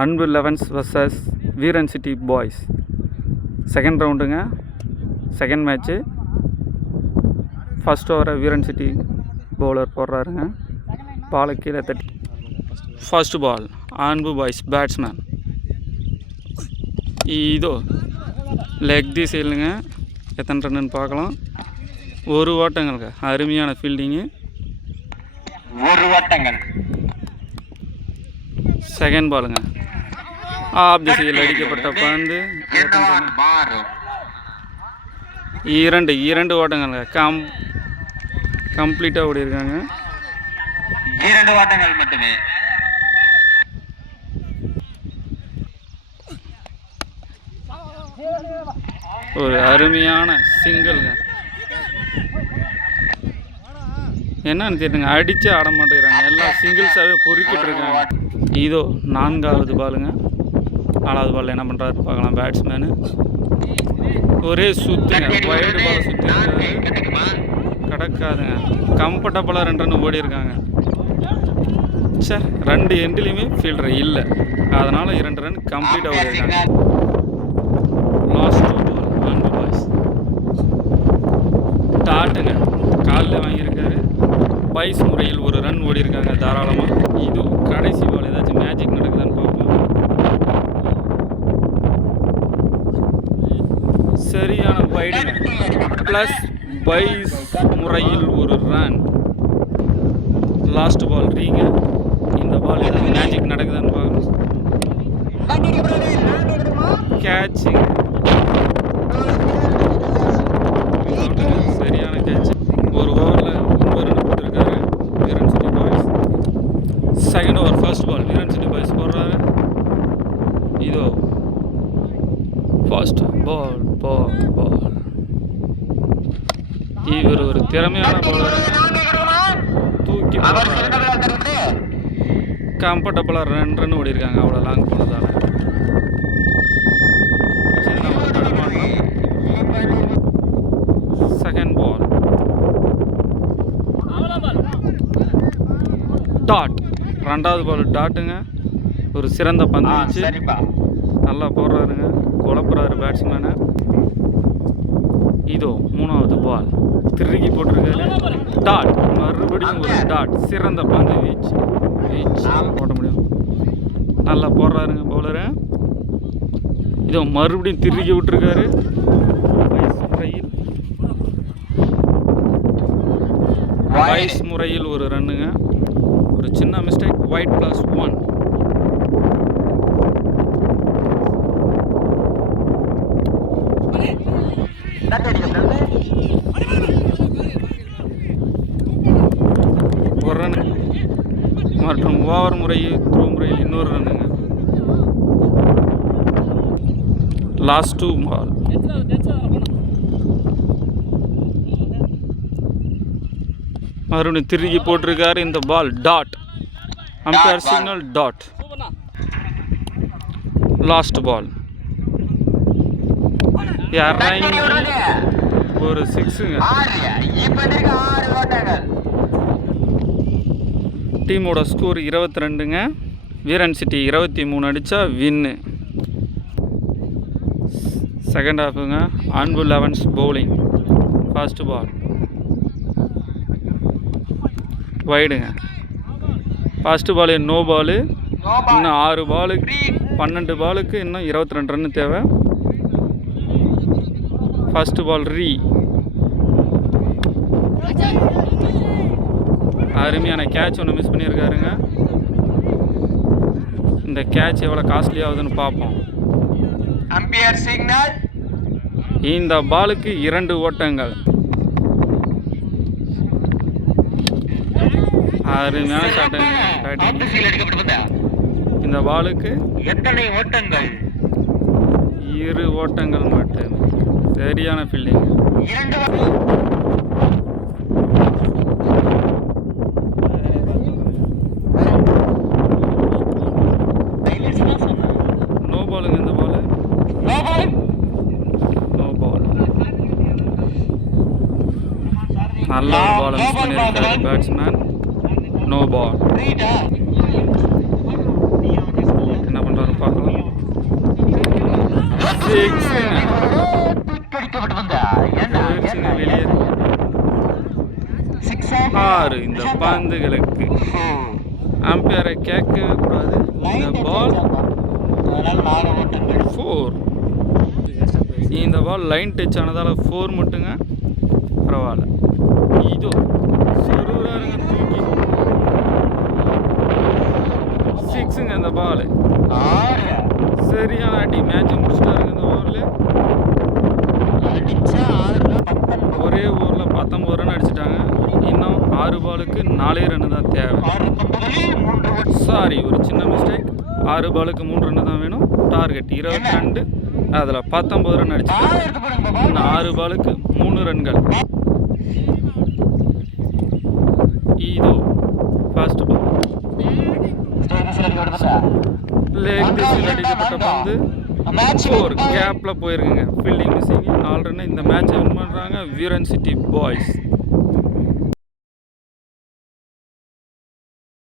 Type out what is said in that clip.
அன்பு 11s vs Veeran city boys second ரவுண்டுங்க. Second match. First ஓவரை வீரன் சிட்டி பவுலர் போடுறாருங்க. பாலை கீழே தட்டி ஃபர்ஸ்ட் பால் அன்பு பாய்ஸ் பேட்ஸ்மேன். இதோ லெக் தி சைடுங்க. எத்தனை ரன்னு பார்க்கலாம். ஒரு ஓட்டங்களுக்கு அருமையான ஃபீல்டிங்கு. ஒரு ஓட்டங்கள். செகண்ட் பாலுங்க. ஆப் திசையில் அடிக்கப்பட்ட பந்து இரண்டு ஓட்டங்களுங்க. கம்ப்ளீட்டாக ஓடி இருக்காங்க. 2 ஓட்டங்கள் மட்டுமே. ஒரு அருமையான சிங்கிள்ங்க. என்னன்னு கேட்டுங்க, அடித்து ஆட மாட்டேங்கிறாங்க. எல்லாம் சிங்கிள்ஸாகவே பொறுக்கிட்டு இருக்காங்க. இதோ 4வது பாலுங்க. 4வது பால் என்ன பண்ணுறாரு பார்க்கலாம். பேட்ஸ்மேனு ஒரே சுற்றுங்க. வைடு பால் சுற்றி கிடக்காதுங்க. கம்ஃபர்டபுளாக 2 ரன் ஓடி இருக்காங்க. சே 2 எண்ட்லேயுமே ஃபீல்டர் இல்லை. அதனால் 2 ரன் கம்ப்ளீட்டாக ஓடி இருக்காங்க. லாஸ்ட் பால் அன்பு பாய்ஸ் டாட்டுங்க. காலில் வாங்கியிருக்காரு. பாய்ஸ் முறையில் ஒரு ரன் ஓடி இருக்காங்க தாராளமாக. இது கடைசி பால். ஏதாச்சும் மேஜிக் நடக்குதான்னு பார்ப்போம். சரியான வைடுங்க. ப்ளஸ் பாய்ஸ் முறையில் ஒரு ரன். Last ball ரீங்க. இந்த பால் ஏதாவது மேஜிக் நடக்குதான்னு பார்க்கணும். கேட்சிங். சரியான கேட்ச். ஒரு ஓவரில் 9 ரன் கொடுத்துருக்காரு Veeran city boys. Second over first ball Veeran city boys போடுறாரு. இதோ ஃபர்ஸ்ட் பால். இவர் ஒரு திறமையான பவுலர். தூக்கி கம்ஃபர்டபுளாக 2 ரன் ஓடி இருக்காங்க. அவ்வளோ லாங் போனதால சின்ன ஒரு தடுமாற்றம். Second ball dot. 2வது பால் டாட்டுங்க. ஒரு சிறந்த பந்து வச்சு நல்லா போடுறாருங்க. குழப்புறாரு பேட்ஸ்மேனை. இதோ 3வது பால் திருகி போட்டிருக்காரு. டாட். மறுபடியும் ஒரு டாட். சிறந்த பந்து வீச்சு போட முடியும். நல்லா போடுறாருங்க பவுலரு. இதோ மறுபடியும் திருகி விட்டுருக்காரு. பாய்ஸ் முறையில் ஒரு ரன்னுங்க. ஒரு சின்ன மிஸ்டேக். வைட் +1. ஒரு ரன் மற்றும் ஓவர் முறையில் த்ரோ முறையில் இன்னொரு ரன்னுங்க. லாஸ்ட் 2 பால். மறுபடியும் திருகி போட்டிருக்காரு. இந்த ball dot. Umpire signal dot. Last ball இறங்கி ஒரு 6ங்க. டீமோட ஸ்கோர் 22ங்க. வீரன் சிட்டி 23 அடித்தா வின்னு. செகண்ட் ஹாஃபுங்க. Anbu 11s bowling. First ball வைடுங்க. First ball no ball. இன்னும் 6 பாலுக்கு 12 பாலுக்கு இன்னும் 22 ரன் தேவை. ஃபர்ஸ்ட் பால் ரீ. அருமையான கேட்ச் ஒன்று மிஸ் பண்ணியிருக்காருங்க. இந்த கேட்ச் எவ்வளோ காஸ்ட்லி ஆகுதுன்னு பார்ப்போம். Umpire signal. இந்த பாலுக்கு 2 ஓட்டங்கள். அருமையான ஷாட்டுங்க. இந்த பாலுக்கு எத்தனை ஓட்டங்கள்? 2 ஓட்டங்கள் மட்டும். சரியான ஃபீல்டிங். நோ பாலுங்க. இந்த பால் நோ பால். நல்ல ஒரு பால் மிஸ் பண்ணியிருக்காரு பேட்ஸ்மேன். No ball. என்ன பண்ணுறாரு சிக்ஸுங்க. தூக்கடிக்கப்பட்டு வந்தா போயிடுச்சுங்க வெளியே. 6 இந்த பந்துகளுக்கு. அம்பையரை கேட்கவே கூடாது. இந்த பால் 4. இந்த பால் லைன் டச் ஆனதால் 4 மட்டுங்க. பரவாயில்ல. இதோ சொருறாருங்க தூக்கி. 6ங்க இந்த பால். சரியான அடி. மேட்சை முடிச்சிட்டாருங்க இந்த ஓவரில். ஒரே ஓவரில் 19 ரன் அடிச்சிட்டாங்க. இன்னும் 6 பாலுக்கு 4 ரன்னு தான் தேவை. சாரி, ஒரு சின்ன மிஸ்டேக். 6 பாலுக்கு 3 ரன்னு தான் வேணும். டார்கெட் 22. அதில் 19 ரன் அடிச்சிட்டாங்க. இன்னும் 6 பாலுக்கு 3 ரன்கள். இதோ ஃபர்ஸ்ட் பால். லெக் டிஸ்ஸில் அடிக்கப்பட்ட பந்து 4. கேப்பில் போயிருக்குங்க. Fielding missing. 4 ரன். இந்த மேட்சை வின் பண்ணுறாங்க வீரன் சிட்டி பாய்ஸ்.